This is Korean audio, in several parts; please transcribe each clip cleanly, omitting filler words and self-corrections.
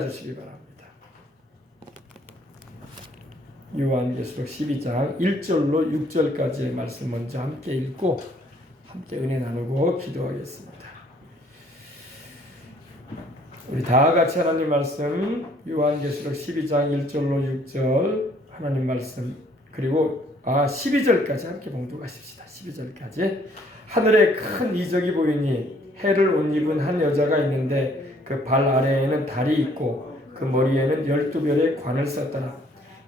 주시기 바랍니다. 요한계시록 12장 1절로 6절까지의 말씀 먼저 함께 읽고 함께 은혜 나누고 기도하겠습니다. 우리 다 같이 하나님 말씀 요한계시록 12장 1절로 6절 하나님 말씀 그리고 12절까지 함께 봉독하십시다. 12절까지. 하늘에 큰 이적이 보이니 해를 옷 입은 한 여자가 있는데 그 발 아래에는 달이 있고 그 머리에는 12별의 관을 썼더라.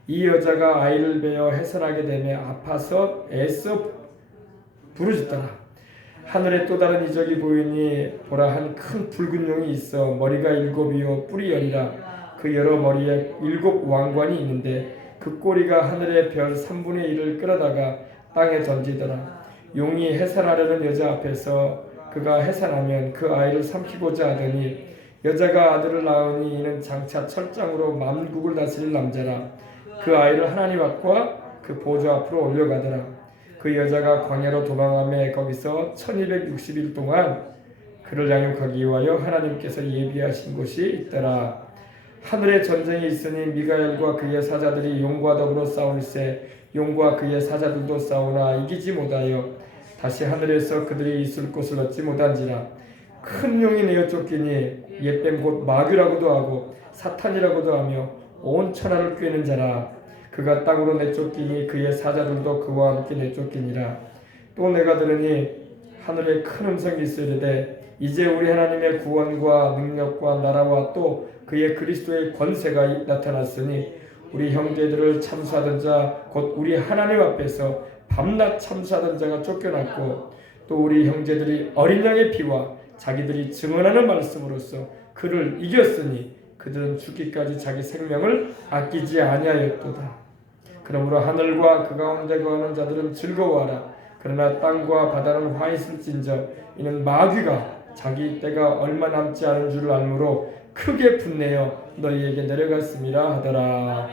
이 여자가 아이를 베어 해산하게 되며 아파서 애써 부르짖더라. 하늘에 또 다른 이적이 보이니 보라 한 큰 붉은 용이 있어 머리가 7이요 뿔이 10이라. 그 여러 머리에 7 왕관이 있는데 그 꼬리가 하늘의 별 3분의 1을 끌어다가 땅에 던지더라. 용이 해산하려는 여자 앞에서 그가 해산하면 그 아이를 삼키고자 하더니 여자가 아들을 낳으니 이는 장차 철장으로 만국을 다스릴 남자라. 그 아이를 하나님 앞과 그 보좌 앞으로 올려가더라. 그 여자가 광야로 도망하며 거기서 1260일 동안 그를 양육하기 위하여 하나님께서 예비하신 곳이 있더라. 하늘에 전쟁이 있으니 미가엘과 그의 사자들이 용과 더불어 싸울세 용과 그의 사자들도 싸우나 이기지 못하여 다시 하늘에서 그들이 있을 곳을 얻지 못한지라. 큰 용이 내어 쫓기니 옛뱀 곧 마귀라고도 하고 사탄이라고도 하며 온 천하를 꿰는 자라. 그가 땅으로 내쫓기니 그의 사자들도 그와 함께 내쫓기니라. 또 내가 들으니 하늘에 큰 음성이 있으리되 이제 우리 하나님의 구원과 능력과 나라와 또 그의 그리스도의 권세가 나타났으니 우리 형제들을 참수하던 자 곧 우리 하나님 앞에서 밤낮 참수하던 자가 쫓겨났고 또 우리 형제들이 어린 양의 피와 자기들이 증언하는 말씀으로써 그를 이겼으니 그들은 죽기까지 자기 생명을 아끼지 아니하였도다. 그러므로 하늘과 그 가운데 거하는 자들은 즐거워하라. 그러나 땅과 바다는 화 있을진저 이는 마귀가 자기 때가 얼마 남지 않은 줄을 알므로 크게 분내어 너희에게 내려갔음이라 하더라.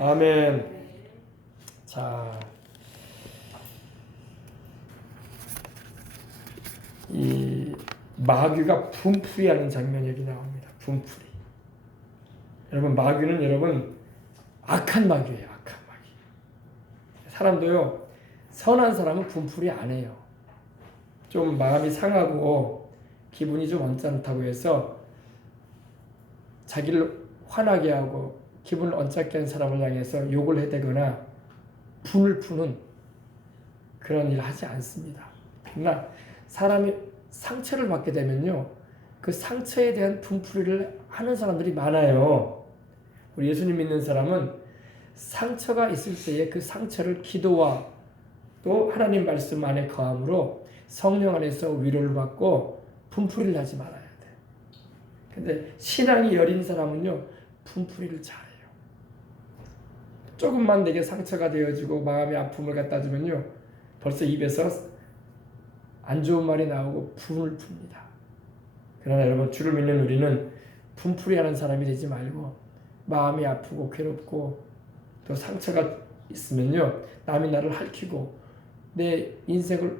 아멘. 자, 이 마귀가 분풀이하는 장면이 여기 나옵니다. 분풀이. 여러분 마귀는 여러분 악한 마귀예요. 악한 마귀. 사람도요 선한 사람은 분풀이 안 해요. 좀 마음이 상하고 기분이 좀 언짢다고 해서 자기를 화나게 하고 기분을 언짢게 하는 사람을 향해서 욕을 해대거나 분을 푸는 그런 일을 하지 않습니다. 그러나 사람이 상처를 받게 되면요 그 상처에 대한 분풀이를 하는 사람들이 많아요. 우리 예수님 믿는 사람은 상처가 있을 때에 그 상처를 기도와 또 하나님 말씀 안에 거함으로 성령 안에서 위로를 받고 분풀이를 하지 말아야 돼. 근데 신앙이 여린 사람은요 분풀이를 잘해요. 조금만 내게 상처가 되어지고 마음의 아픔을 갖다 주면요 벌써 입에서 안 좋은 말이 나오고 분을 풉니다. 그러나 여러분 주를 믿는 우리는 분풀이하는 사람이 되지 말고 마음이 아프고 괴롭고 또 상처가 있으면요 남이 나를 핥히고 내 인생을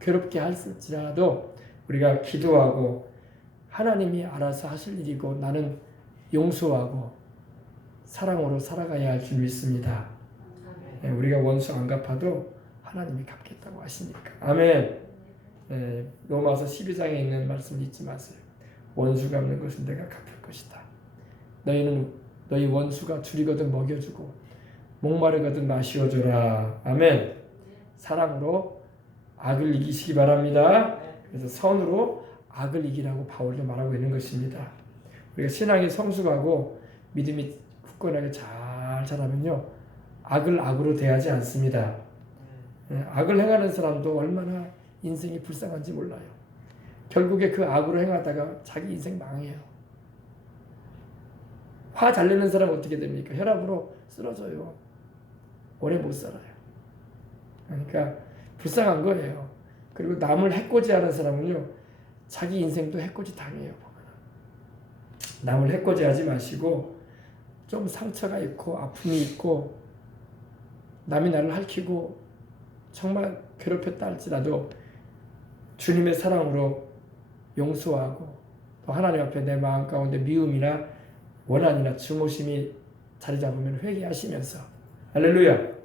괴롭게 할지라도 우리가 기도하고 하나님이 알아서 하실 일이고 나는 용서하고 사랑으로 살아가야 할 줄 믿습니다. 우리가 원수 안 갚아도 하나님이 갚겠다고 하시니까. 아멘. 로마서 12장에 있는 말씀 잊지 마세요. 원수 갚는 것은 내가 갚을 것이다. 너희는 너희 원수가 줄이거든 먹여주고 목마르거든 마시어줘라. 아멘. 사랑으로 악을 이기시기 바랍니다. 그래서 선으로 악을 이기라고 바울도 말하고 있는 것입니다. 우리가 신앙이 성숙하고 믿음이 굳건하게 잘 자라면요 악을 악으로 대하지 않습니다. 악을 행하는 사람도 얼마나 인생이 불쌍한지 몰라요. 결국에 그 악으로 행하다가 자기 인생 망해요. 화 잘 내는 사람 어떻게 됩니까? 혈압으로 쓰러져요. 오래 못 살아요. 그러니까 불쌍한 거예요. 그리고 남을 해코지하는 사람은요 자기 인생도 해코지 당해요. 남을 해코지하지 마시고 좀 상처가 있고 아픔이 있고 남이 나를 핥히고 정말 괴롭혔다 할지라도 주님의 사랑으로 용서하고 또 하나님 앞에 내 마음 가운데 미움이나 원한이나 증오심이 자리 잡으면 회개하시면서 할렐루야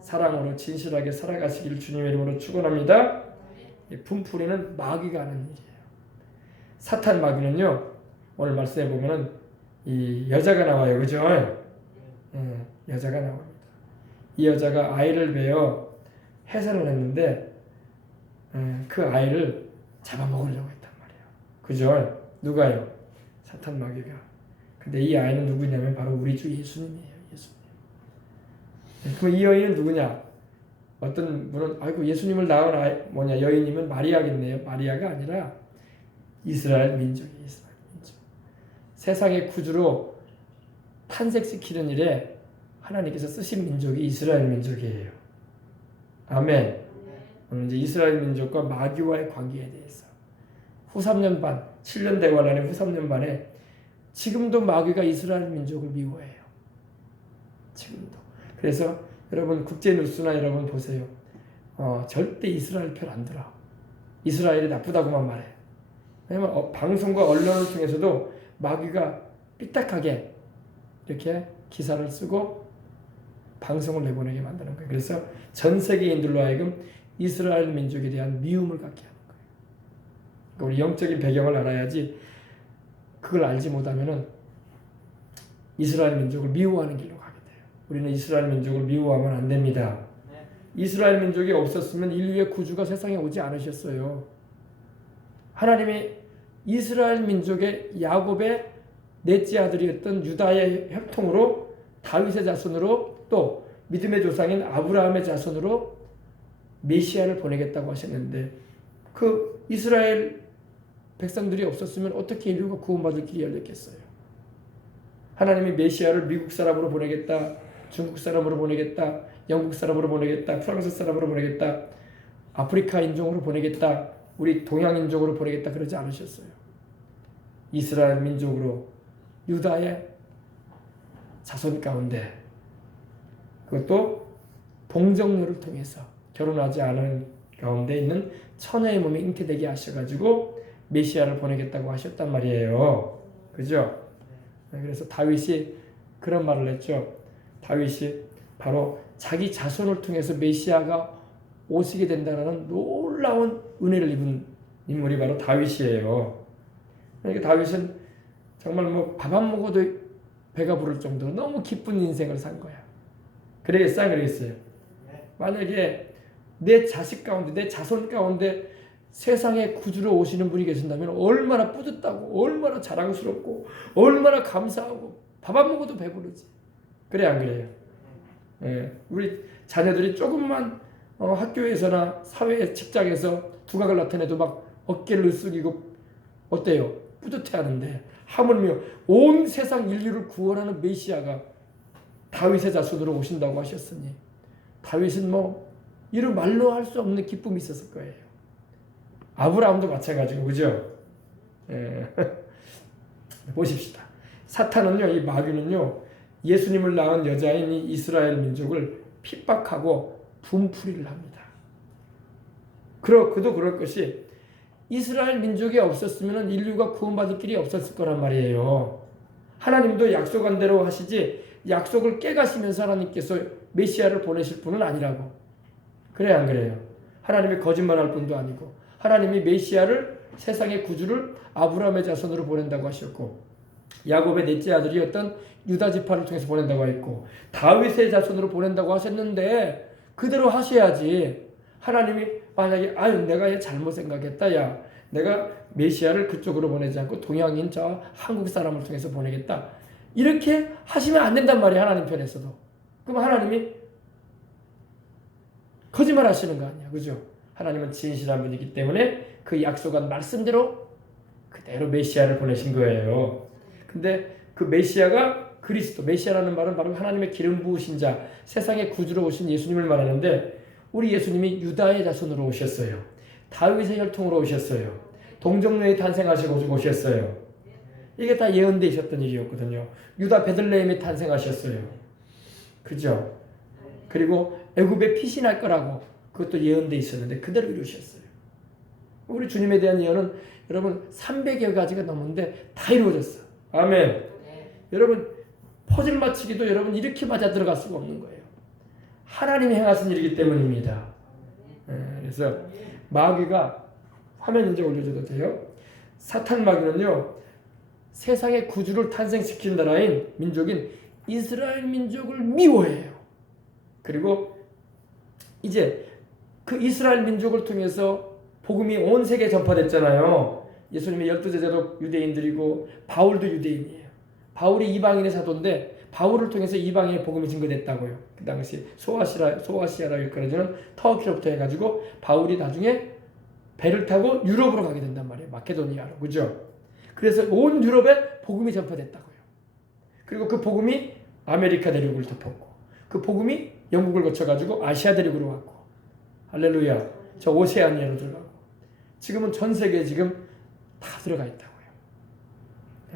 사랑으로 진실하게 살아가시기를 주님의 이름으로 축원합니다. 분풀이는 마귀가 하는 일이에요. 사탄 마귀는요 오늘 말씀해 보면은 이 여자가 나와요, 그죠? 여자가 나옵니다. 이 여자가 아이를 베어 해산을 했는데 그 아이를 잡아먹으려고 했단 말이에요. 그죠? 누가요? 사탄 마귀가. 근데 이 아이는 누구냐면 바로 우리 주 예수님이에요. 예수님. 그럼 이 여인은 누구냐? 어떤 분은 아이고 예수님을 낳은 아이 뭐냐 여인이면 마리아겠네요. 마리아가 아니라 이스라엘 민족이에요. 이스라엘 민족. 세상의 구주로 탄생시키는 일에 하나님께서 쓰신 민족이 이스라엘 민족이에요. 아멘. 오늘 이제 이스라엘 민족과 마귀와의 관계에 대해서 후 3년 반, 7년 대관란의 후 3년 반에 지금도 마귀가 이스라엘 민족을 미워해요. 지금도. 그래서 여러분 국제 뉴스나 여러분 보세요. 절대 이스라엘 편 안 들어. 이스라엘이 나쁘다고만 말해. 왜냐면 방송과 언론을 통해서도 마귀가 삐딱하게 이렇게 기사를 쓰고 방송을 내보내게 만드는 거예요. 그래서 전 세계인들로 하여금 이스라엘 민족에 대한 미움을 갖게 하는 거예요. 그러니까 우리 영적인 배경을 알아야지 그걸 알지 못하면은 이스라엘 민족을 미워하는 길로 가게 돼요. 우리는 이스라엘 민족을 미워하면 안 됩니다. 이스라엘 민족이 없었으면 인류의 구주가 세상에 오지 않으셨어요. 하나님이 이스라엘 민족의 야곱의 넷째 아들이었던 유다의 혈통으로 다윗의 자손으로 또 믿음의 조상인 아브라함의 자손으로 메시아를 보내겠다고 하셨는데 그 이스라엘 백성들이 없었으면 어떻게 인류가 구원받을 길이 열렸겠어요. 하나님이 메시아를 미국 사람으로 보내겠다, 중국 사람으로 보내겠다, 영국 사람으로 보내겠다, 프랑스 사람으로 보내겠다, 아프리카 인종으로 보내겠다, 우리 동양 인종으로 보내겠다 그러지 않으셨어요. 이스라엘 민족으로 유다의 자손 가운데 그것도 동정녀를 통해서 결혼하지 않은 가운데 있는 처녀의 몸에 잉태되게 하셔가지고 메시아를 보내겠다고 하셨단 말이에요. 그죠? 그래서 다윗이 그런 말을 했죠. 다윗이 바로 자기 자손을 통해서 메시아가 오시게 된다는 놀라운 은혜를 입은 인물이 바로 다윗이에요. 그러니까 다윗은 정말 뭐 밥 안 먹어도 배가 부를 정도로 너무 기쁜 인생을 산 거야. 그러겠어요? 안 그러겠어요? 만약에 내 자식 가운데 내 자손 가운데 세상에 구주로 오시는 분이 계신다면 얼마나 뿌듯하고 얼마나 자랑스럽고 얼마나 감사하고 밥 안 먹어도 배부르지. 그래 안 그래요? 예, 우리 자녀들이 조금만 학교에서나 사회 직장에서 두각을 나타내도 막 어깨를 숙이고 어때요? 뿌듯해하는데 하물며 온 세상 인류를 구원하는 메시아가 다윗의 자손으로 오신다고 하셨으니 다윗은 뭐 이런 말로 할 수 없는 기쁨이 있었을 거예요. 아브라함도 마찬가지고 그죠? 예. 보십시다. 사탄은요, 이 마귀는요, 예수님을 낳은 여자인 이 이스라엘 민족을 핍박하고 분풀이를 합니다. 그도 그럴 것이 이스라엘 민족이 없었으면 인류가 구원받을 길이 없었을 거란 말이에요. 하나님도 약속한 대로 하시지 약속을 깨가시면서 하나님께서 메시아를 보내실 분은 아니라고. 그래 안 그래요? 하나님이 거짓말할 분도 아니고 하나님이 메시아를 세상의 구주를 아브라함의 자손으로 보낸다고 하셨고 야곱의 넷째 아들이었던 유다 지파를 통해서 보낸다고 했고 다윗의 자손으로 보낸다고 하셨는데 그대로 하셔야지. 하나님이 만약에 내가 얘 잘못 생각했다. 야 내가 메시아를 그쪽으로 보내지 않고 동양인 저 한국 사람을 통해서 보내겠다. 이렇게 하시면 안 된단 말이에요. 하나님 편에서도. 그럼 하나님이 거짓말 하시는 거 아니야. 그죠? 하나님은 진실한 분이기 때문에 그 약속한 말씀대로 그대로 메시아를 보내신 거예요. 근데 그 메시아가 그리스도, 메시아라는 말은 바로 하나님의 기름 부으신 자, 세상에 구주로 오신 예수님을 말하는데 우리 예수님이 유다의 자손으로 오셨어요. 다윗의 혈통으로 오셨어요. 동정녀에 탄생하시고 오셨어요. 이게 다 예언되어 있었던 일이었거든요. 유다 베들레헴에 탄생하셨어요. 그죠? 그리고 애굽에 피신 할 거라고 그것도 예언되어 있었는데 그대로 이루셨어요. 우리 주님에 대한 예언은 여러분 300여 가지가 넘는데 다 이루어졌어. 아멘. 여러분 퍼즐 맞추기도 여러분 이렇게 맞아 들어갈 수가 없는 거예요. 하나님이 행하신 일이기 때문입니다. 그래서 마귀가 화면 이제 올려줘도 돼요. 사탄 마귀는요, 세상의 구주를 탄생시킨 나라인 민족인 이스라엘 민족을 미워해요. 그리고 이제 그 이스라엘 민족을 통해서 복음이 온 세계에 전파됐잖아요. 예수님의 12제자도 유대인들이고 바울도 유대인이에요. 바울이 이방인의 사도인데 바울을 통해서 이방인의 복음이 증거됐다고요. 그 당시 소아시아라 일컬어지는 터키로부터 해가지고 바울이 나중에 배를 타고 유럽으로 가게 된단 말이에요. 마케도니아로. 그죠? 그래서 온 유럽에 복음이 전파됐다고요. 그리고 그 복음이 아메리카 대륙을 덮었고 그 복음이 영국을 거쳐가지고 아시아 대륙으로 왔고 할렐루야. 저 오세아니아로 들어가고 지금은 전 세계에 지금 다 들어가 있다고요.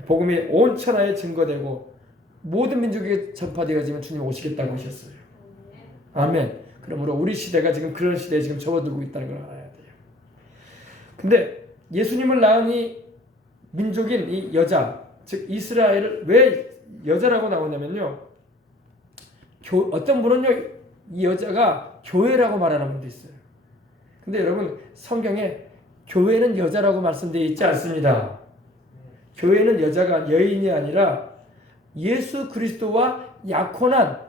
복음이 온 천하에 증거되고 모든 민족에게 전파되어지면 주님 오시겠다고 하셨어요. 아멘. 그러므로 우리 시대가 지금 그런 시대에 지금 접어들고 있다는 걸 알아야 돼요. 근데 예수님을 낳은 이 민족인 이 여자, 즉 이스라엘을 왜 여자라고 나오냐면요. 어떤 분은요, 이 여자가 교회라고 말하는 분도 있어요. 근데 여러분 성경에 교회는 여자라고 말씀되어 있지 않습니다. 교회는 여자가 여인이 아니라 예수 그리스도와 약혼한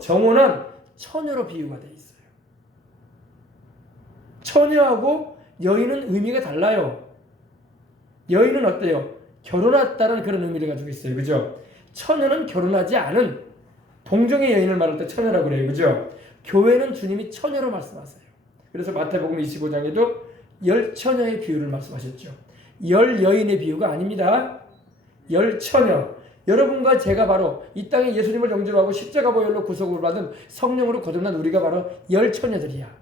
정혼한 처녀로 비유가 되어 있어요. 처녀하고 여인은 의미가 달라요. 여인은 어때요? 결혼했다는 그런 의미를 가지고 있어요. 그죠? 처녀는 결혼하지 않은 동정의 여인을 말할 때 처녀라고 그래요. 그죠? 교회는 주님이 처녀로 말씀하세요. 그래서 마태복음 25장에도 열 처녀의 비유를 말씀하셨죠. 열 여인의 비유가 아닙니다. 열 처녀. 여러분과 제가 바로 이 땅에 예수님을 영접하고 십자가 보혈로 구속을 받은 성령으로 거듭난 우리가 바로 열 처녀들이야.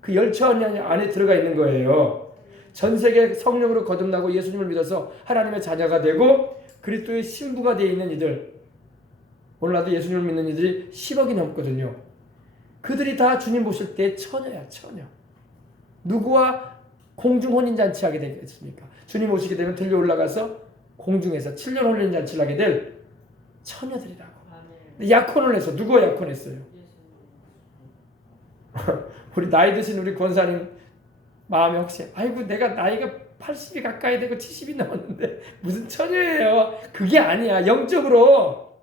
그 열 처녀 안에 들어가 있는 거예요. 전 세계 성령으로 거듭나고 예수님을 믿어서 하나님의 자녀가 되고 그리스도의 신부가 되어 있는 이들, 오늘날도 예수님을 믿는 이들이 10억이 넘거든요. 그들이 다 주님 보실 때 처녀야, 처녀. 누구와 공중 혼인잔치 하게 되겠습니까? 주님 오시게 되면 들려 올라가서 공중에서 7년 혼인잔치를 하게 될 처녀들이라고. 약혼을 해서 누가 약혼했어요? 우리 나이 드신 우리 권사님 마음에 혹시 아이고 내가 나이가 80이 가까이 되고 70이 넘었는데 무슨 처녀예요? 그게 아니야. 영적으로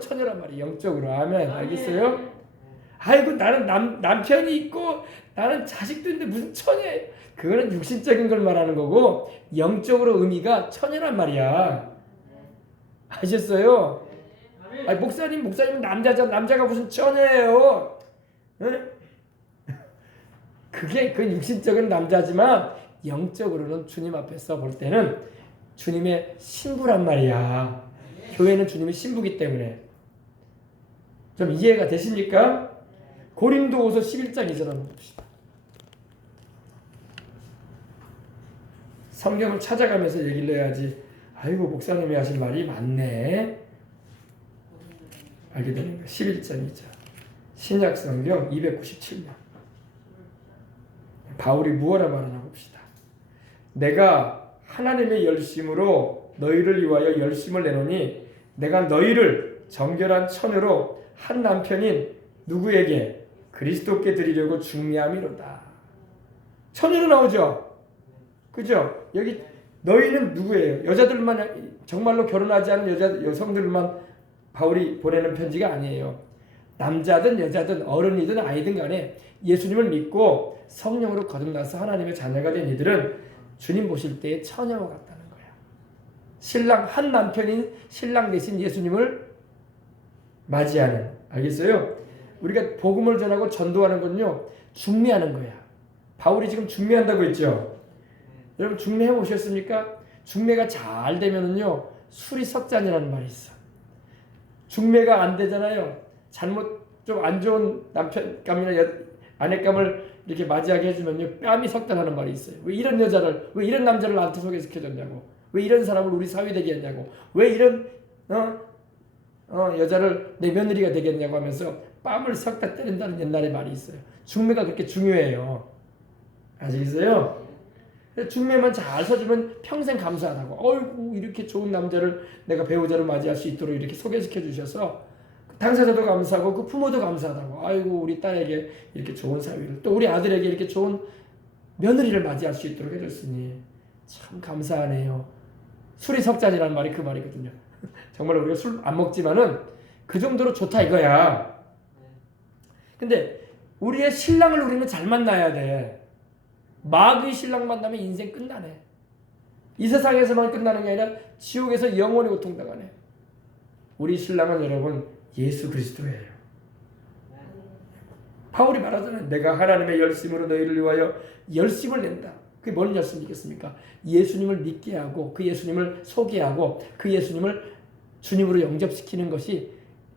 처녀란 말이에요. 영적으로. 아멘. 알겠어요? 아이고 나는 남편이 있고 나는 자식도 있는데 무슨 처녀예요? 그거는 육신적인 걸 말하는 거고 영적으로 의미가 처녀란 말이야. 아셨어요? 아니, 목사님은 남자가 무슨 처녀예요? 응? 그건 육신적인 남자지만 영적으로는 주님 앞에서 볼 때는 주님의 신부란 말이야. 교회는 주님의 신부기 때문에. 좀 이해가 되십니까? 고린도후서 11장 2절 한번 봅시다. 성경을 찾아가면서 얘기를 해야지. 아이고 목사님이 하신 말이 맞네. 알게 되는 거야. 11장 2절. 신약성경 297년. 바울이 무엇라 말하나 봅시다. 내가 하나님의 열심으로 너희를 위하여 열심을 내노니 내가 너희를 정결한 처녀로 한 남편인 누구에게 그리스도께 드리려고 중매함이로다. 처녀로 나오죠. 그죠? 여기 너희는 누구예요? 여자들만 정말로 결혼하지 않은 여성들만 바울이 보내는 편지가 아니에요. 남자든 여자든 어른이든 아이든 간에 예수님을 믿고 성령으로 거듭나서 하나님의 자녀가 된 이들은 주님 보실 때의 처녀와 같다는 거야. 신랑 한 남편인 신랑 대신 예수님을 맞이하는. 알겠어요? 우리가 복음을 전하고 전도하는 건요 중매하는 거야. 바울이 지금 중매한다고 했죠. 여러분 중매해 보셨습니까? 중매가 잘 되면은요 술이 석잔이라는 말이 있어. 중매가 안 되잖아요. 잘못 좀 안 좋은 남편감이나 아내감을 이렇게 맞이하게 해주면요 뺨이 석잔하는 말이 있어요. 왜 이런 남자를 나한테 소개시켜줬냐고, 왜 이런 사람을 우리 사위 되게 했냐고, 왜 이런 여자를 내 며느리가 되겠냐고 하면서 뺨을 석다 때린다는 옛날의 말이 있어요. 중매가 그렇게 중요해요. 아시겠어요? 중매만 잘 서주면 평생 감사하다고. 어이구 이렇게 좋은 남자를 내가 배우자로 맞이할 수 있도록 이렇게 소개시켜 주셔서 당사자도 감사하고 그 부모도 감사하다고. 아이고 우리 딸에게 이렇게 좋은 사위를, 또 우리 아들에게 이렇게 좋은 며느리를 맞이할 수 있도록 해줬으니 참 감사하네요. 술이 석잔이라는 말이 그 말이거든요. 정말 우리가 술 안 먹지만은 그 정도로 좋다 이거야. 근데 우리의 신랑을 우리는 잘 만나야 돼. 마귀의 신랑 만나면 인생 끝나네. 이 세상에서만 끝나는 게 아니라 지옥에서 영원히 고통당하네. 우리 신랑은 여러분 예수 그리스도예요. 바울이 말하잖아요. 내가 하나님의 열심으로 너희를 위하여 열심을 낸다. 그게 뭔 열심이겠습니까? 예수님을 믿게 하고 그 예수님을 소개하고 그 예수님을 주님으로 영접시키는 것이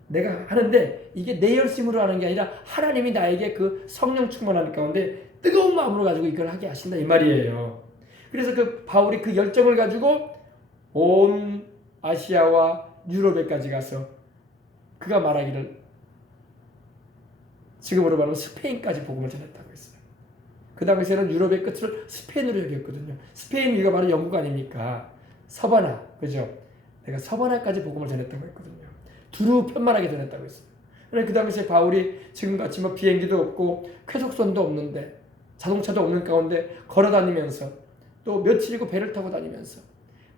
내가 하는데, 이게 내 열심으로 하는 게 아니라 하나님이 나에게 그 성령 충만하는 가운데 뜨거운 마음으로 가지고 이걸 하게 하신다 이 말이에요. 그래서 그 바울이 그 열정을 가지고 온 아시아와 유럽에까지 가서 그가 말하기를 지금으로 말하면 스페인까지 복음을 전했다고 했어요. 그 당시에는 유럽의 끝을 스페인으로 여겼거든요. 스페인 위가 바로 영국 아닙니까? 서바나, 그죠? 내가 서바나까지 복음을 전했다고 했거든요. 두루 편만하게 전했다고 했어요. 그 당시에 바울이 지금같이 뭐 비행기도 없고 쾌속선도 없는데 자동차도 없는 가운데 걸어 다니면서 또 며칠이고 배를 타고 다니면서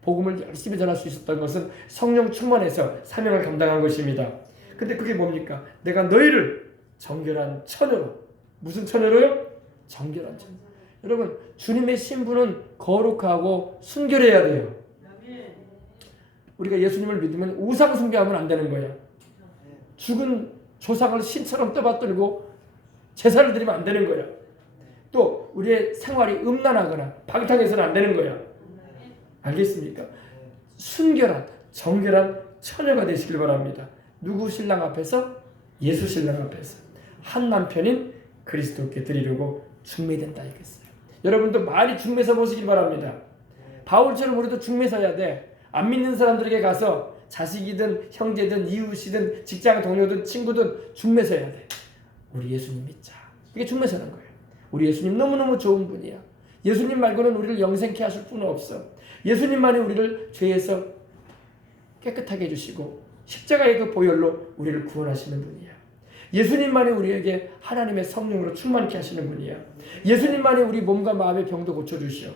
복음을 열심히 전할 수 있었던 것은 성령 충만해서 사명을 감당한 것입니다. 근데 그게 뭡니까? 내가 너희를 정결한 처녀로, 무슨 처녀로요? 정결한 처녀. 여러분 주님의 신부는 거룩하고 순결해야 돼요. 우리가 예수님을 믿으면 우상 숭배하면 안 되는 거야. 죽은 조상을 신처럼 떠받들고 제사를 드리면 안 되는 거야. 또 우리의 생활이 음란하거나 방탕해서는 안 되는 거야. 알겠습니까? 순결한 정결한 처녀가 되시길 바랍니다. 누구 신랑 앞에서? 예수 신랑 앞에서 한 남편인 그리스도께 드리려고 중매된다 이겠어요. 여러분도 많이 중매서 보시길 바랍니다. 바울처럼 우리도 중매서야 돼. 안 믿는 사람들에게 가서 자식이든 형제든 이웃이든 직장 동료든 친구든 중매서야 돼. 우리 예수님 믿자. 이게 중매서는 거예요. 우리 예수님 너무너무 좋은 분이야. 예수님 말고는 우리를 영생케 하실 분은 없어. 예수님만이 우리를 죄에서 깨끗하게 해주시고 십자가의 그 보혈로 우리를 구원하시는 분이야. 예수님만이 우리에게 하나님의 성령으로 충만케 하시는 분이야. 예수님만이 우리 몸과 마음의 병도 고쳐주시오.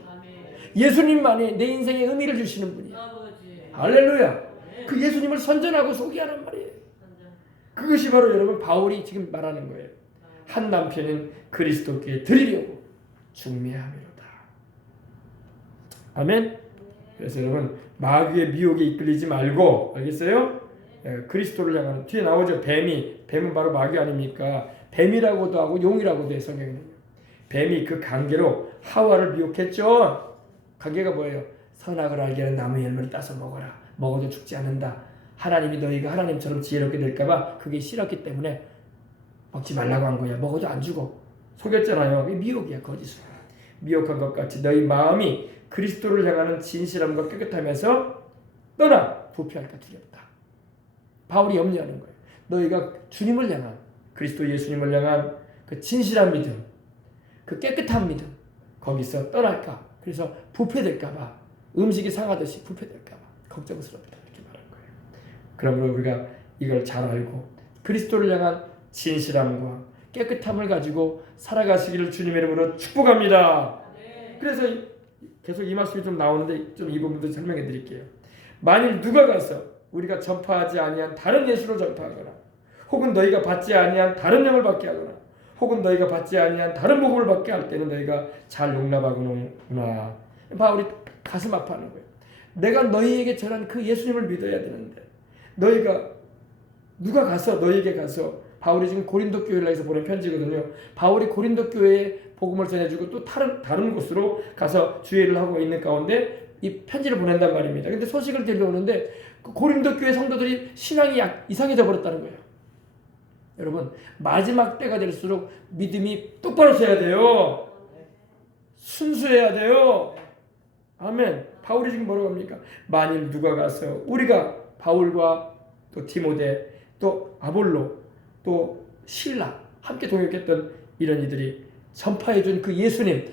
예수님만이 내 인생에 의미를 주시는 분이야. 할렐루야. 그 예수님을 선전하고 소개하는 말이에요. 그것이 바로 여러분 바울이 지금 말하는 거예요. 한 남편인 그리스도께 드리려고 중매함이로다. 아멘. 그래서 여러분 마귀의 미혹에 이끌리지 말고, 알겠어요? 그리스도를 향하는, 뒤에 나오죠. 뱀은 바로 마귀 아닙니까? 뱀이라고도 하고 용이라고도 해요. 성경에는 뱀이 그 관계로 하와를 미혹했죠. 관계가 뭐예요? 선악을 알게 하는 나무의 열매를 따서 먹어라. 먹어도 죽지 않는다. 하나님이 너희가 하나님처럼 지혜롭게 될까봐 그게 싫었기 때문에 먹지 말라고 한 거야. 먹어도 안 죽어. 속였잖아요. 이게 미혹이야. 거짓이야. 미혹한 것 같이 너희 마음이 그리스도를 향하는 진실함과 깨끗하면서 떠나 부패할까 두렵다. 바울이 염려하는 거예요. 너희가 주님을 향한, 그리스도 예수님을 향한 그 진실한 믿음, 그 깨끗한 믿음, 거기서 떠날까. 그래서 부패될까봐, 음식이 상하듯이 부패될까봐 걱정스럽다. 이렇게 말한 거예요. 그러므로 우리가 이걸 잘 알고 그리스도를 향한 진실함과 깨끗함을 가지고 살아가시기를 주님의 이름으로 축복합니다. 그래서 계속 이 말씀이 좀 나오는데 좀 이 부분도 설명해 드릴게요. 만일 누가 가서 우리가 전파하지 아니한 다른 예수를 전파하거나, 혹은 너희가 받지 아니한 다른 영을 받게 하거나, 혹은 너희가 받지 아니한 다른 복음을 받게 할 때는 너희가 잘 용납하구나. 바울이 가슴 아파하는 거예요. 내가 너희에게 전한 그 예수님을 믿어야 되는데, 너희가 누가 가서 너희에게 가서, 바울이 지금 고린도 교회를 해서 보낸 편지거든요. 바울이 고린도 교회에 복음을 전해주고 또 다른 곳으로 가서 주의를 하고 있는 가운데 이 편지를 보낸단 말입니다. 근데 소식을 들려오는데 그 고린도 교회 성도들이 신앙이 이상해져 버렸다는 거예요. 여러분 마지막 때가 될수록 믿음이 똑바로 서야 돼요. 순수해야 돼요. 아멘. 바울이 지금 뭐라고 합니까? 만일 누가 가서 우리가 바울과 또 디모데 또 아볼로 또 실라 함께 동역했던 이런 이들이 전파해준 그 예수님,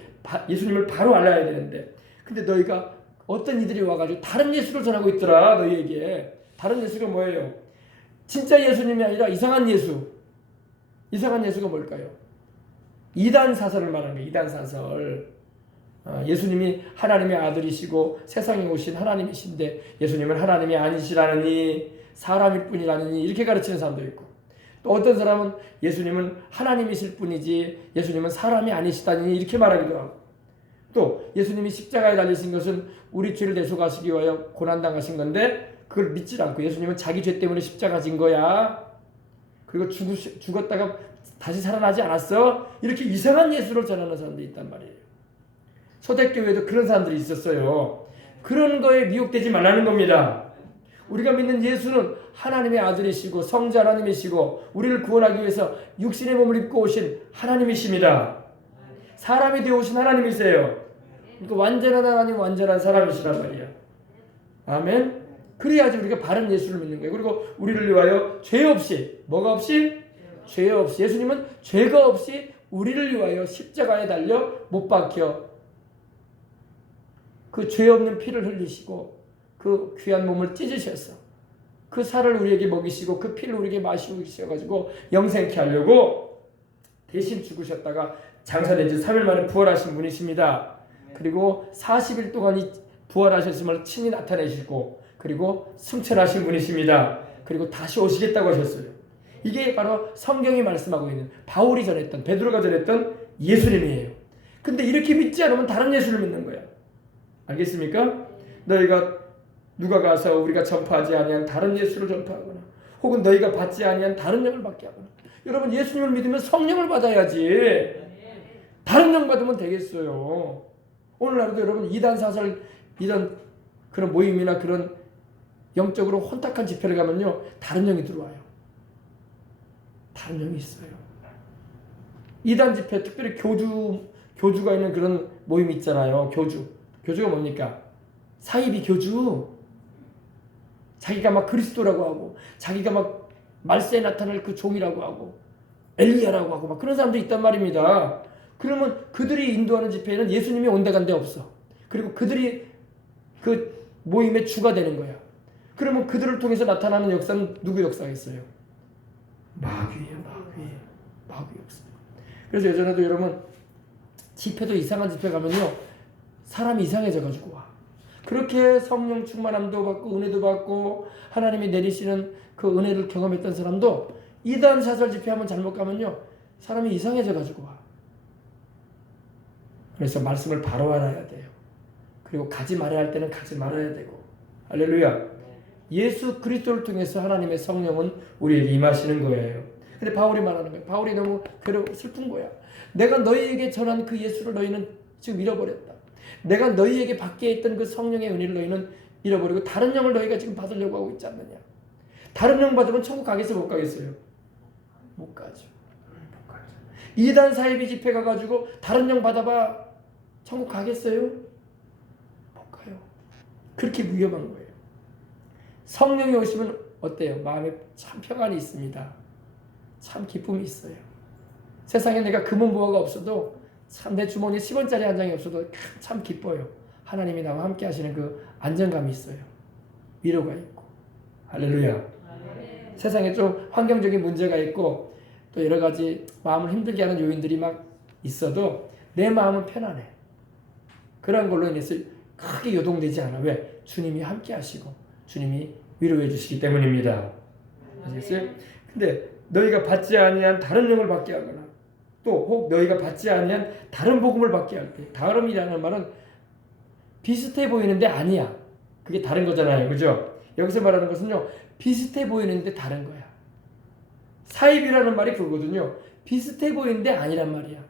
예수님을 바로 알아야 되는데, 근데 너희가 어떤 이들이 와가지고 다른 예수를 전하고 있더라. 너희에게 다른 예수가 뭐예요? 진짜 예수님이 아니라 이상한 예수. 이상한 예수가 뭘까요? 이단 사설을 말하는 거예요. 이단 사설. 예수님이 하나님의 아들이시고 세상에 오신 하나님이신데 예수님은 하나님이 아니시라느니 사람일 뿐이라느니 이렇게 가르치는 사람도 있고, 또 어떤 사람은 예수님은 하나님이실 뿐이지 예수님은 사람이 아니시다니 이렇게 말하기도 하고, 또 예수님이 십자가에 달리신 것은 우리 죄를 대속하시기 위하여 고난당하신 건데 그걸 믿지 않고 예수님은 자기 죄 때문에 십자가 진 거야, 그리고 죽었다가 다시 살아나지 않았어, 이렇게 이상한 예수를 전하는 사람들이 있단 말이에요. 초대교회에도 그런 사람들이 있었어요. 그런 거에 미혹되지 말라는 겁니다. 우리가 믿는 예수는 하나님의 아들이시고 성자 하나님이시고 우리를 구원하기 위해서 육신의 몸을 입고 오신 하나님이십니다. 사람이 되어 오신 하나님이세요. 그러니까 완전한 하나님, 완전한 사람이시란 말이야. 아멘. 그래야지 우리가 바른 예수를 믿는 거예요. 그리고 우리를 위하여 죄 없이, 뭐가 없이? 죄 없이. 예수님은 죄가 없이 우리를 위하여 십자가에 달려 못 박혀 그 죄 없는 피를 흘리시고 그 귀한 몸을 찢으셔서 그 살을 우리에게 먹이시고 그 피를 우리에게 마시셔가지고 영생케 하려고 대신 죽으셨다가 장사된 지 3일 만에 부활하신 분이십니다. 그리고 40일 동안 이 부활하셨음을 친히 나타내시고 그리고 승천하신 분이십니다. 그리고 다시 오시겠다고 하셨어요. 이게 바로 성경이 말씀하고 있는, 바울이 전했던, 베드로가 전했던 예수님이에요. 근데 이렇게 믿지 않으면 다른 예수를 믿는 거야. 알겠습니까? 너희가 누가 가서 우리가 전파하지 아니한 다른 예수를 전파하거나 혹은 너희가 받지 아니한 다른 영을 받게 하거나, 여러분 예수님을 믿으면 성령을 받아야지 다른 영 받으면 되겠어요. 오늘날도 여러분 이단 사설, 이단 그런 모임이나 그런 영적으로 혼탁한 집회를 가면요 다른 영이 들어와요. 다른 영이 있어요. 이단 집회, 특별히 교주가 있는 그런 모임 있잖아요. 교주가 뭡니까? 사이비 교주. 자기가 막 그리스도라고 하고 자기가 막 말세에 나타날 그 종이라고 하고 엘리야라고 하고 막 그런 사람도 있단 말입니다. 그러면 그들이 인도하는 집회에는 예수님이 온데간데 없어. 그리고 그들이 그 모임의 주가 되는 거야. 그러면 그들을 통해서 나타나는 역사는 누구 역사겠어요? 마귀예요. 마귀 역사. 그래서 예전에도 여러분 집회도 이상한 집회 가면요 사람이 이상해져 가지고 와. 그렇게 성령 충만함도 받고 은혜도 받고 하나님이 내리시는 그 은혜를 경험했던 사람도 이단 사설 집회 한번 잘못 가면요 사람이 이상해져 가지고 와. 그래서 말씀을 바로 알아야 돼요. 그리고 가지 말아야 할 때는 가지 말아야 되고. 할렐루야. 예수 그리스도를 통해서 하나님의 성령은 우리에게 임하시는 거예요. 근데 바울이 말하는 거예요. 바울이 너무 슬픈 거야. 내가 너희에게 전한 그 예수를 너희는 지금 잃어버렸다. 내가 너희에게 받게 했던 그 성령의 은혜를 너희는 잃어버리고 다른 영을 너희가 지금 받으려고 하고 있지 않느냐. 다른 영 받으면 천국 가겠어요? 못 가겠어요? 못 가죠. 이단 사이비 집회 가가지고 다른 영 받아봐 천국 가겠어요? 못 가요. 그렇게 위험한 거예요. 성령이 오시면 어때요? 마음에 참 평안이 있습니다. 참 기쁨이 있어요. 세상에 내가 금은보화가 없어도 참 내 주머니에 10원짜리 한 장이 없어도 참 기뻐요. 하나님이 나와 함께 하시는 그 안정감이 있어요. 위로가 있고. 할렐루야. 세상에 좀 환경적인 문제가 있고 또 여러 가지 마음을 힘들게 하는 요인들이 막 있어도 내 마음은 편안해. 그런 걸로 인해서 크게 요동되지 않아. 왜? 주님이 함께 하시고 주님이 위로해 주시기 때문입니다. 아시겠어요? 근데 너희가 받지 아니한 다른 영을 받게 하거나 또 혹 너희가 받지 아니한 다른 복음을 받게 할 때, 다름이라는 말은 비슷해 보이는데 아니야. 그게 다른 거잖아요. 그죠? 여기서 말하는 것은요. 비슷해 보이는데 다른 거야. 사입이라는 말이 그거거든요. 비슷해 보이는데 아니란 말이야.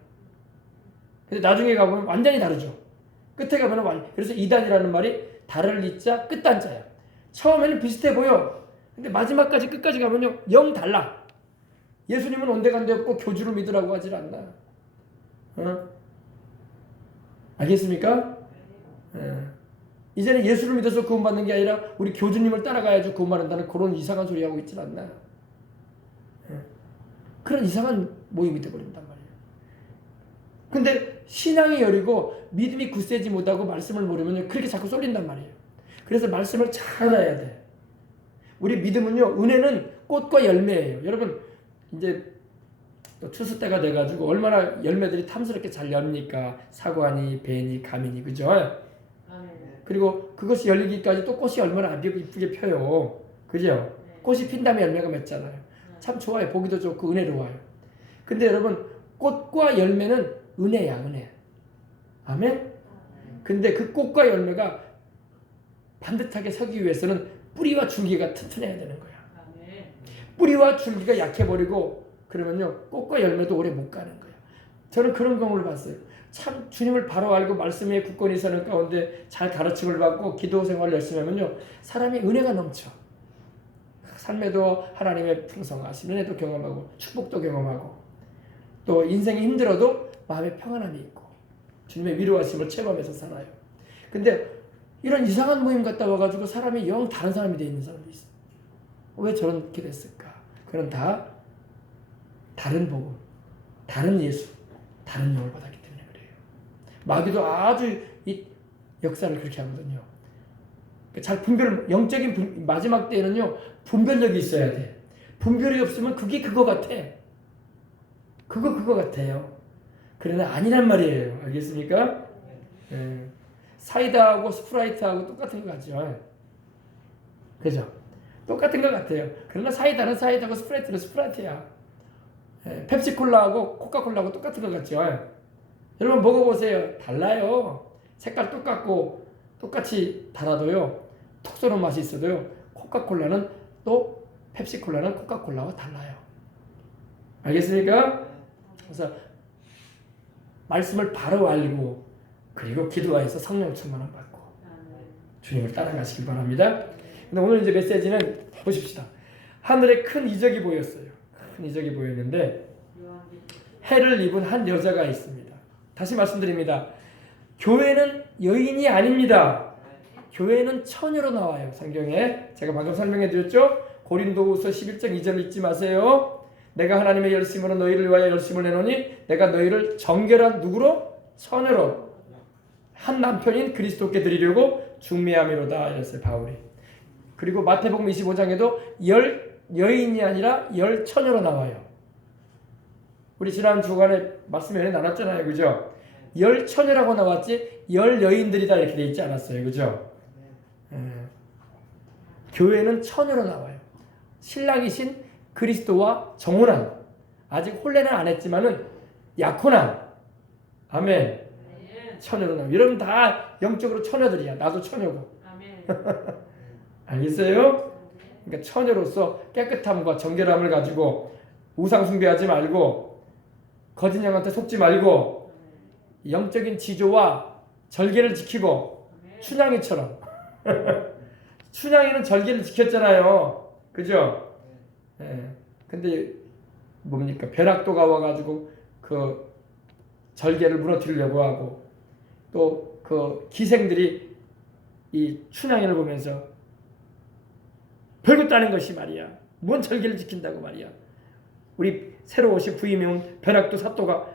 근데 나중에 가보면 완전히 다르죠. 끝에 가면 그래서 이단이라는 말이 다를 이자 끝단자야. 처음에는 비슷해 보여. 근데 마지막까지 끝까지 가면요. 영 달라. 예수님은 온데간데 없고 교주를 믿으라고 하질 않나. 알겠습니까? 이제는 예수를 믿어서 구원받는 게 아니라 우리 교주님을 따라가야지 구원받는다는 그런 이상한 소리 하고 있질 않나. 그런 이상한 모임이 되어버린단 말이에요. 근데 신앙이 여리고 믿음이 굳세지 못하고 말씀을 모르면 그렇게 자꾸 쏠린단 말이에요. 그래서 말씀을 잘 알아야 돼. 우리 믿음은요, 은혜는 꽃과 열매예요. 여러분 이제 또 추수 때가 돼가지고 얼마나 열매들이 탐스럽게 잘 엽니까? 사과니, 배니, 감이니, 그죠? 그리고 그것이 열리기까지 또 꽃이 얼마나 이쁘게 펴요, 그죠? 꽃이 핀 다음에 열매가 맺잖아요. 참 좋아요. 보기도 좋고 은혜로워요. 근데 여러분 꽃과 열매는 은혜야, 은혜. 아멘? 근데 그 꽃과 열매가 반듯하게 서기 위해서는 뿌리와 줄기가 튼튼해야 되는 거야. 뿌리와 줄기가 약해버리고 그러면요 꽃과 열매도 오래 못 가는 거야. 저는 그런 경우를 봤어요. 참 주님을 바로 알고 말씀에 굳건히 서는 가운데 잘 가르침을 받고 기도 생활을 열심히 하면요 사람이 은혜가 넘쳐. 삶에도 하나님의 풍성하신 은혜도 경험하고 축복도 경험하고 또 인생이 힘들어도 마음에 평안함이 있고 주님의 위로하심을 체험하면서 살아요. 근데 이런 이상한 모임 갔다 와가지고 사람이 영 다른 사람이 돼 있는 사람도 있어요. 왜 저렇게 됐을까? 그건 다 다른 복음, 다른 예수, 다른 영을 받았기 때문에 그래요. 마귀도 아주 이 역사를 그렇게 하거든요. 잘 영적인 마지막 때에는요 분별력이 있어야 돼. 분별이 없으면 그게 그거 같아. 그거 같아요. 그러나 아니란 말이에요. 알겠습니까? 사이다하고 스프라이트하고 똑같은 거 같죠. 그죠? 똑같은 것 같아요. 그러나 사이다는 사이다고 스프라이트는 스프라이트야. 펩시콜라하고 코카콜라하고 똑같은 것 같죠. 여러분 먹어보세요. 달라요. 색깔 똑같고 똑같이 달아도요. 톡 쏘는 맛이 있어도요. 코카콜라는 또 펩시콜라는 코카콜라와 달라요. 알겠습니까? 그래서 말씀을 바로 알고 그리고 기도하여서 성령 충만을 받고 주님을 따라가시길 바랍니다. 근데 오늘 이제 메시지는 보십시다. 하늘에 큰 이적이 보였어요. 큰 이적이 보였는데 해를 입은 한 여자가 있습니다. 다시 말씀드립니다. 교회는 여인이 아닙니다. 교회는 처녀로 나와요. 성경에 제가 방금 설명해 드렸죠. 고린도후서 11장 2절 잊지 마세요. 내가 하나님의 열심으로 너희를 위하여 열심을 내노니 내가 너희를 정결한 누구로? 처녀로 한 남편인 그리스도께 드리려고 중매함이로다 이랬어요. 바울이. 그리고 마태복음 25장에도 여인이 아니라 처녀로 나와요. 우리 지난 주간에 말씀에 나눴잖아요. 그죠? 처녀라고 나왔지 여인들이다 이렇게 돼 있지 않았어요. 그죠? 교회는 처녀로 나와요. 신랑이신 그리스도와 정혼한 아직 혼례는 안 했지만은 약혼한 아멘 처녀로 나와요. 여러분 다 영적으로 처녀들이야. 나도 처녀고. 알겠어요? 그러니까 처녀로서 깨끗함과 정결함을 가지고 우상 숭배하지 말고 거짓 영한테 속지 말고 영적인 지조와 절개를 지키고 춘향이처럼 춘향이는 절개를 지켰잖아요. 그죠? 근데 뭡니까? 벼락도가 와가지고 그 절개를 무너뜨리려고 하고 또 그 기생들이 이 춘향이를 보면서 별것도 아닌 것이 말이야. 뭔 절개를 지킨다고 말이야. 우리 새로 오신 부임용 벼락도 사또가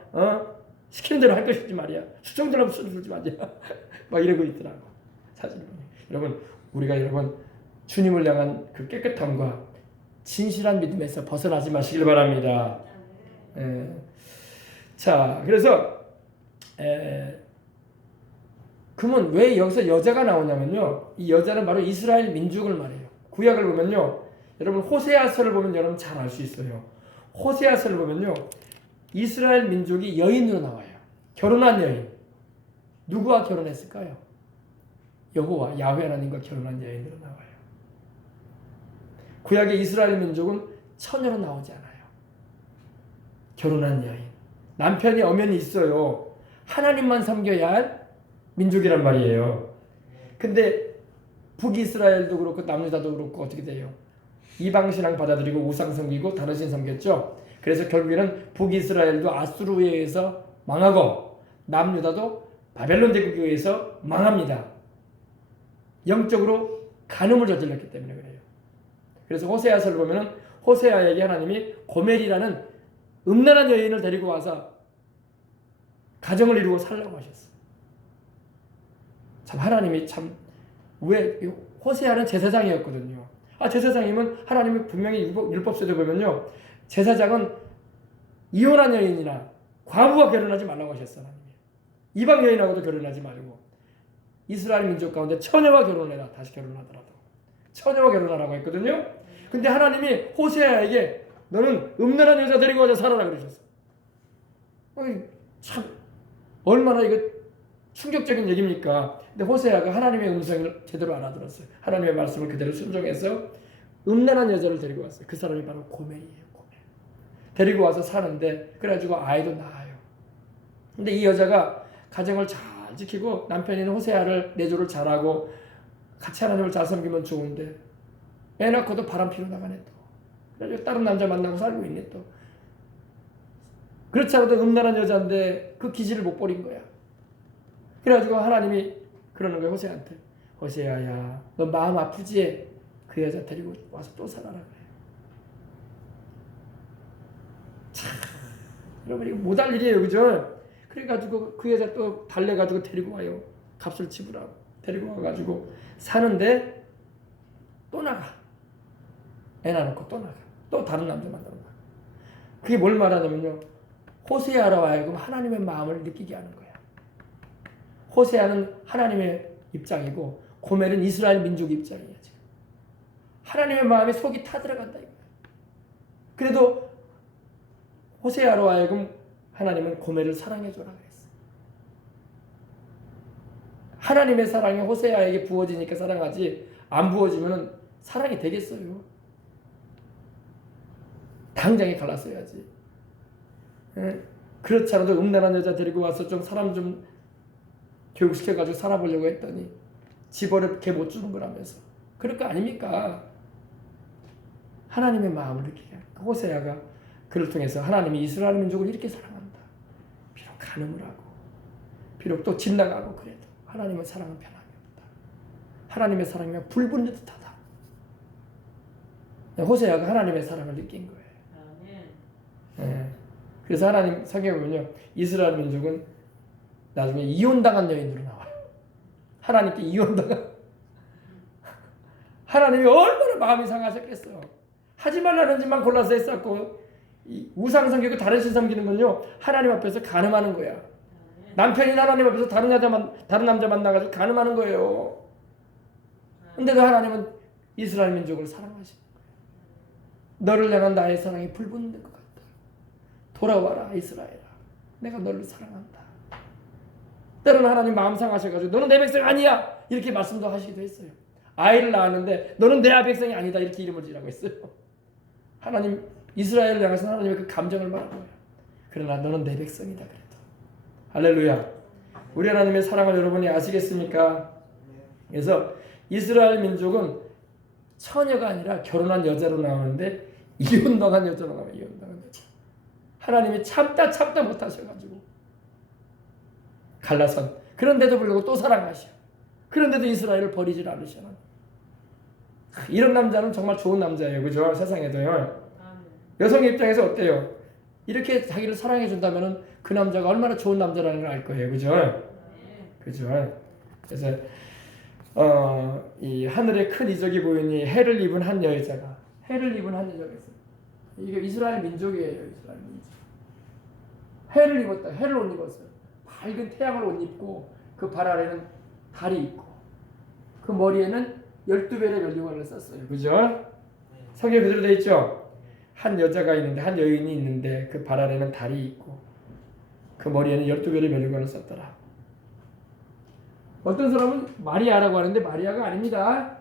시키는 대로 할 것이지 말이야. 수정대로 써주지 말이야. 막 이러고 있더라고. 사실 여러분 우리가 주님을 향한 그 깨끗함과 진실한 믿음에서 벗어나지 마시길 바랍니다. 자, 그래서 그러면 왜 여기서 여자가 나오냐면요. 이 여자는 바로 이스라엘 민족을 말해요. 구약을 보면요. 여러분 호세아서를 보면 여러분 잘 알 수 있어요. 호세아서를 보면요. 이스라엘 민족이 여인으로 나와요. 결혼한 여인. 누구와 결혼했을까요? 여호와 야훼 하나님과 결혼한 여인으로 나와요. 구약의 이스라엘 민족은 처녀로 나오지 않아요. 결혼한 여인. 남편이 엄연히 있어요. 하나님만 섬겨야 할 민족이란 말이에요. 근데 북이스라엘도 그렇고 남유다도 그렇고 어떻게 돼요? 이방신앙 받아들이고 우상 섬기고 다른 신 섬겼죠. 그래서 결국에는 북이스라엘도 아수르에 의해서 망하고 남유다도 바벨론 제국에 의해서 망합니다. 영적으로 간음을 저질렀기 때문에 그래요. 그래서 호세아서를 보면은 호세아에게 하나님이 고멜이라는 음란한 여인을 데리고 와서 가정을 이루고 살라고 하셨어. 참 하나님이 참 왜 호세아는 제사장이었거든요. 제사장이면 하나님이 분명히 율법서에 보면요, 제사장은 이혼한 여인이나 과부와 결혼하지 말라고 하셨어. 하나님이 이방 여인하고도 결혼하지 말고 이스라엘 민족 가운데 처녀와 결혼해라. 다시 결혼하더라도 처녀와 결혼하라고 했거든요. 근데 하나님이 호세아에게 너는 음란한 여자 데리고 와서 살아라 그러셨어. 참 얼마나 이거 충격적인 얘기입니까? 근데 호세아가 하나님의 음성을 제대로 알아들었어요. 하나님의 말씀을 그대로 순종해서 음란한 여자를 데리고 왔어요. 그 사람이 바로 고멜이에요. 고멜. 데리고 와서 사는데 그래가지고 아이도 낳아요. 근데 이 여자가 가정을 잘 지키고 남편인 호세아를 내조를 잘하고 같이 하나님을 잘 섬기면 좋은데 애 낳고도 바람 피러 나가네 또. 그래가지고 다른 남자 만나고 살고 있네 또. 그렇지 않아도 음란한 여자인데 그 기질을 못 버린 거야. 그래가지고 하나님이 그러는 거예요. 호세아한테. 호세아야 너 마음 아프지? 그 여자 데리고 와서 또 살아라 그래요. 참 여러분 이거 못할 일이에요. 그죠? 그래가지고 그 여자 또 달래가지고 데리고 와요. 값을 지불하고 데리고 와가지고 사는데 또 나가. 애 낳고 또 나가. 또 다른 남자 만나러 가. 그게 뭘 말하냐면요, 호세아로 하여금 하나님의 마음을 느끼게 하는 거야. 호세아는 하나님의 입장이고 고멜은 이스라엘 민족 입장이야. 지금 하나님의 마음에 속이 타들어간다 이거야. 그래도 호세아로 하여금 하나님은 고멜을 사랑해줘라 그랬어. 하나님의 사랑이 호세아에게 부어지니까 사랑하지, 안 부어지면 사랑이 되겠어요? 당장에 갈랐어야지. 그렇지 않아도 음란한 여자 데리고 와서 좀 사람 좀 교육시켜가지고 살아보려고 했더니 집어를 걔 못 주는 거라면서. 그럴 거 아닙니까? 하나님의 마음을 느끼게 하는 거야. 호세아가 그를 통해서 하나님이 이스라엘 민족을 이렇게 사랑한다. 비록 간음을 하고 비록 또 집 나가고 그래도 하나님의 사랑은 변함이 없다. 하나님의 사랑이면 불 붙는 듯하다. 호세아가 하나님의 사랑을 느낀 거예요. 네. 그래서 하나님 성경에 보면요, 이스라엘 민족은 나중에 이혼당한 여인으로 나와요. 하나님께 이혼당한. 하나님이 얼마나 마음이 상하셨겠어요. 하지 말라는 짓만 골라서 했었고, 우상 섬기고 다른 신 섬기는 건요, 하나님 앞에서 간음하는 거야. 남편이 하나님 앞에서 다른 남자 만나가지고 간음하는 거예요. 근데도 하나님은 이스라엘 민족을 사랑하시는 거예요. 너를 향한 나의 사랑이 불붙는 것 같다. 돌아와라 이스라엘아, 내가 너를 사랑한다. 때로는 하나님 마음 상하셔가지고 너는 내 백성 아니야 이렇게 말씀도 하시기도 했어요. 아이를 낳았는데 너는 내 백성이 아니다 이렇게 이름을 지라고 했어요. 하나님 이스라엘을 향해서 하나님의 그 감정을 말한 거예요. 그러나 너는 내 백성이다 그래도. 할렐루야. 우리 하나님의 사랑을 여러분이 아시겠습니까? 그래서 이스라엘 민족은 처녀가 아니라 결혼한 여자로 나오는데 이혼당한 여자로 나와요. 이혼당한 여자. 하나님이 참다 못하셔가지고 갈라선. 그런데도 불구하고 또 사랑하셔. 그런데도 이스라엘을 버리질 않으셔. 이런 남자는 정말 좋은 남자예요. 그죠? 세상에도요. 여성 입장에서 어때요? 이렇게 자기를 사랑해 준다면 그 남자가 얼마나 좋은 남자라는 걸 알 거예요. 그죠? 그죠? 그래서 이 하늘에 큰 이적이 보이니 해를 입은 한 여자가 있어요. 이게 이스라엘 민족이에요. 이스라엘 민족. 해를 입었다. 해를 옷 입었어요. 밝은 태양을 옷 입고 그 발 아래는 달이 있고 그 머리에는 12별의 면류관을 썼어요. 그죠? 성경에 그대로 되어 있죠? 한 여자가 있는데, 한 여인이 있는데 그 발 아래는 달이 있고 그 머리에는 12별의 면류관을 썼더라. 어떤 사람은 마리아라고 하는데 마리아가 아닙니다.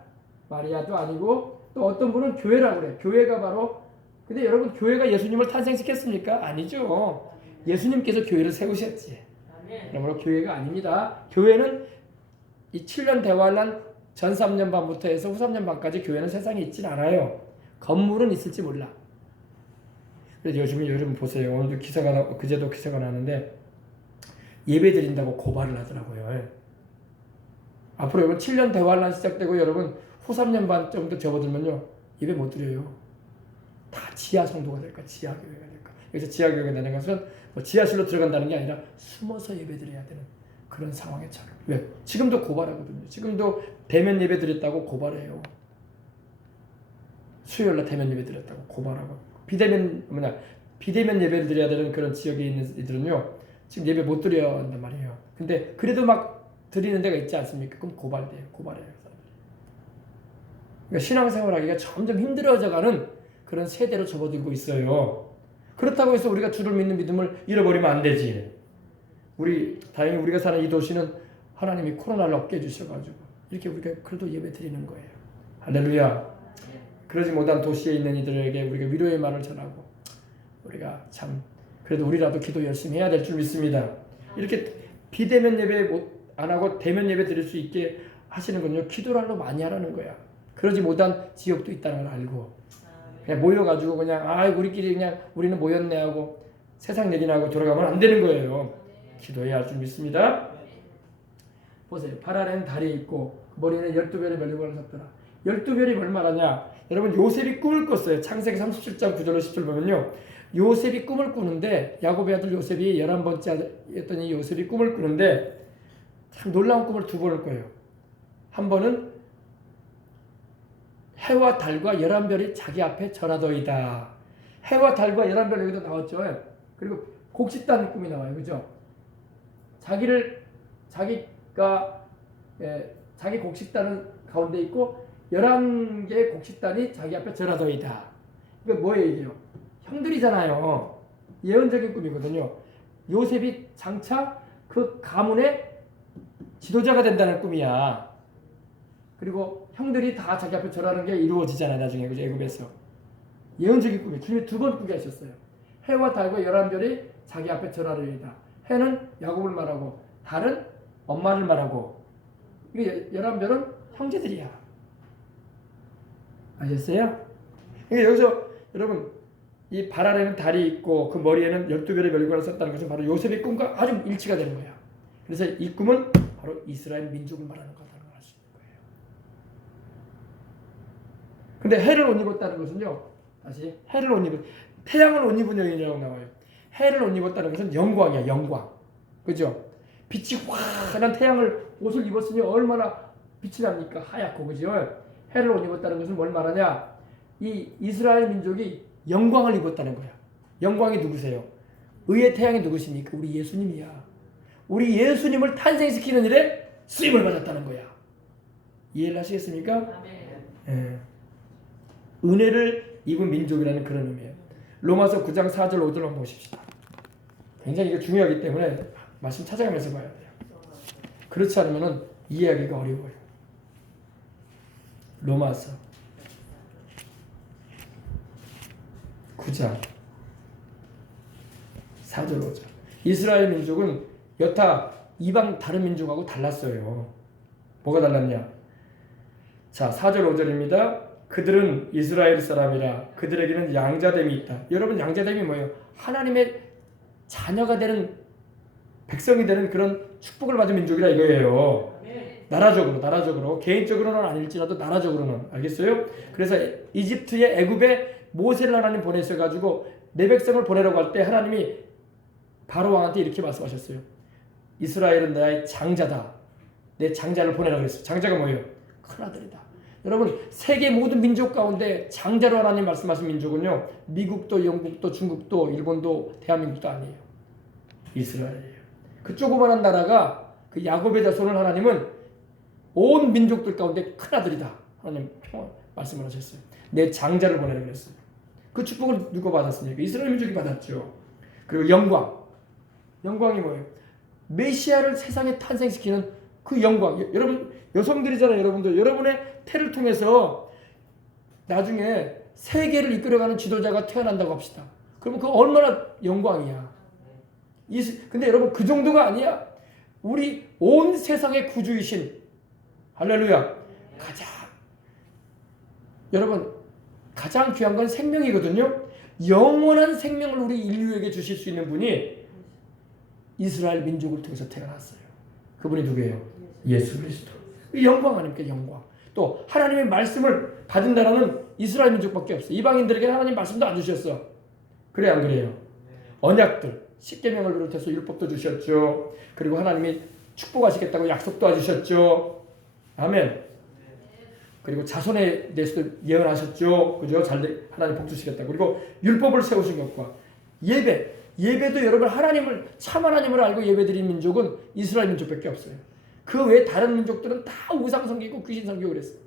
마리아도 아니고, 또 어떤 분은 교회라고 그래요. 교회가 바로, 근데 여러분 교회가 예수님을 탄생시켰습니까? 아니죠. 예수님께서 교회를 세우셨지. 그러므로 교회가 아닙니다. 교회는 이 7년 대환란 전 3년 반부터 해서 후 3년 반까지 교회는 세상에 있진 않아요. 건물은 있을지 몰라. 그래서 요즘 보세요. 오늘도 그제도 기사가 나는데 예배 드린다고 고발을 하더라고요. 앞으로 여러분 7년 대환란 시작되고 여러분 후 3년 반 정도 접어들면요, 예배 못 드려요. 다 지하 성도가 될 거야. 지하 교회가 될 거야. 그래서 지하 교회가 되는 것은 뭐 지하실로 들어간다는 게 아니라 숨어서 예배드려야 되는 그런 상황에 처해. 왜? 지금도 고발하거든요. 지금도 대면 예배 드렸다고 고발해요. 수요일날 대면 예배 드렸다고 고발하고 비대면 예배를 드려야 되는 그런 지역에 있는 이들은요 지금 예배 못 드려야 한단 말이에요. 근데 그래도 막 드리는 데가 있지 않습니까? 그럼 고발해요. 그러니까 신앙생활하기가 점점 힘들어져가는 그런 세대로 접어들고 있어요. 그렇다고 해서 우리가 주를 믿는 믿음을 잃어버리면 안 되지. 다행히 우리가 사는 이 도시는 하나님이 코로나를 없게 해주셔가지고 이렇게 우리가 그래도 예배 드리는 거예요. 할렐루야. 그러지 못한 도시에 있는 이들에게 우리가 위로의 말을 전하고 우리가 참 그래도 우리라도 기도 열심히 해야 될 줄 믿습니다. 이렇게 비대면 예배 안 하고 대면 예배 드릴 수 있게 하시는 건요 기도랄로 많이 하라는 거야. 그러지 못한 지역도 있다는 걸 알고 그냥 모여가지고 그냥 우리끼리 그냥 우리는 모였네 하고 세상 얘기나 하고 돌아가면 안 되는 거예요. 기도해야 할 줄 믿습니다. 보세요. 발 아래는 달이 있고 머리에는 12별의 면류관을 섰더라. 12별이 뭘 말하냐? 여러분 요셉이 꿈을 꿨어요. 창세기 37장 9절로 10절 보면요. 요셉이 꿈을 꾸는데 야곱의 아들 요셉이 11번째였던 이 요셉이 꿈을 꾸는데 참 놀라운 꿈을 두 번을 꿔요. 한 번은 해와 달과 11별이 자기 앞에 절하더이다. 해와 달과 11별 여기도 나왔죠. 그리고 곡식다는 꿈이 나와요. 그죠? 자기 곡식단은 가운데 있고 11개의 곡식단이 자기 앞에 절하더이다. 이거 뭐예요 이게요? 형들이잖아요. 예언적인 꿈이거든요. 요셉이 장차 그 가문의 지도자가 된다는 꿈이야. 그리고 형들이 다 자기 앞에 절하는 게 이루어지잖아요. 나중에 그죠? 애굽에서. 예언적인 꿈이 주님이 두 번 꾸게 하셨어요. 해와 달과 11별이 자기 앞에 절하리이다. 해는 야곱을 말하고 달은 엄마를 말하고 이게 11별은 형제들이야. 아셨어요? 그러니까 여기서 여러분 이 발 아래는 달이 있고 그 머리에는 12별의 멸관을 썼다는 것은 바로 요셉의 꿈과 아주 일치가 되는 거야. 그래서 이 꿈은 바로 이스라엘 민족을 말하는 거다라는 걸 알 수 있는 거예요. 근데 해를 옷 입었다는 것은요. 다시 해를 옷 입은 태양을 옷 입은 여인이라고 나와요. 해를 옷 입었다는 것은 영광이야. 영광. 그죠? 빛이 환한 태양을 옷을 입었으니 얼마나 빛이 납니까? 하얗고 그죠? 해를 옷 입었다는 것은 뭘 말하냐? 이 이스라엘 민족이 영광을 입었다는 거야. 영광이 누구세요? 의의 태양이 누구십니까? 우리 예수님이야. 우리 예수님을 탄생시키는 일에 쓰임을 받았다는 거야. 이해를 하시겠습니까? 네. 은혜를 입은 민족이라는 그런 의미예요. 로마서 9장 4절 5절 한번 보십시다. 굉장히 이게 중요하기 때문에 말씀 찾아가면서 봐야 돼요. 그렇지 않으면 이해하기가 어려워요. 로마서 9장 4절 5절. 이스라엘 민족은 여타 이방 다른 민족하고 달랐어요. 뭐가 달랐냐? 자, 4절 5절입니다. 그들은 이스라엘 사람이라 그들에게는 양자됨이 있다. 여러분 양자됨이 뭐예요? 하나님의 자녀가 되는 백성이 되는 그런 축복을 받은 민족이라 이거예요. 나라적으로 개인적으로는 아닐지라도 나라적으로는 알겠어요? 그래서 이집트의 애굽에 모세를 하나님 보내셔가지고 내 백성을 보내라고 할 때 하나님이 바로 왕한테 이렇게 말씀하셨어요. 이스라엘은 나의 장자다. 내 장자를 보내라고 그랬어요. 장자가 뭐예요? 큰 아들이다. 여러분 세계 모든 민족 가운데 장자로 하나님 말씀하신 민족은요. 미국도 영국도 중국도 일본도 대한민국도 아니에요. 이스라엘이에요. 그 조그마한 나라가 그 야곱의 자손을 하나님은 온 민족들 가운데 큰 아들이다. 하나님 말씀을 하셨어요. 내 장자를 보내라고 그랬어요. 그 축복을 누가 받았습니까? 이스라엘 민족이 받았죠. 그리고 영광이 뭐예요? 메시아를 세상에 탄생시키는 그 영광. 여러분 여성들이잖아요. 여러분들 여러분의 태를 통해서 나중에 세계를 이끌어가는 지도자가 태어난다고 합시다. 그러면 그 얼마나 영광이야. 근데 여러분 그 정도가 아니야. 우리 온 세상의 구주이신 할렐루야. 여러분 가장 귀한 건 생명이거든요. 영원한 생명을 우리 인류에게 주실 수 있는 분이 이스라엘 민족을 통해서 태어났어요. 그분이 누구예요? 예수 그리스도. 영광 아닙니까? 영광. 또 하나님의 말씀을 받은 나라는 이스라엘 민족밖에 없어요. 이방인들에게 하나님 말씀도 안 주셨어. 그래 안 그래요? 언약들. 십계명을 비롯해서 율법도 주셨죠. 그리고 하나님이 축복하시겠다고 약속도 해주셨죠. 아멘. 그리고 자손에 대해서도 예언하셨죠. 그죠? 하나님 복 주시겠다. 그리고 율법을 세우신 것과 예배도 여러분 참 하나님을 알고 예배드린 민족은 이스라엘 민족밖에 없어요. 그 외에 다른 민족들은 다 우상 섬기고 귀신 섬기고 그랬어요.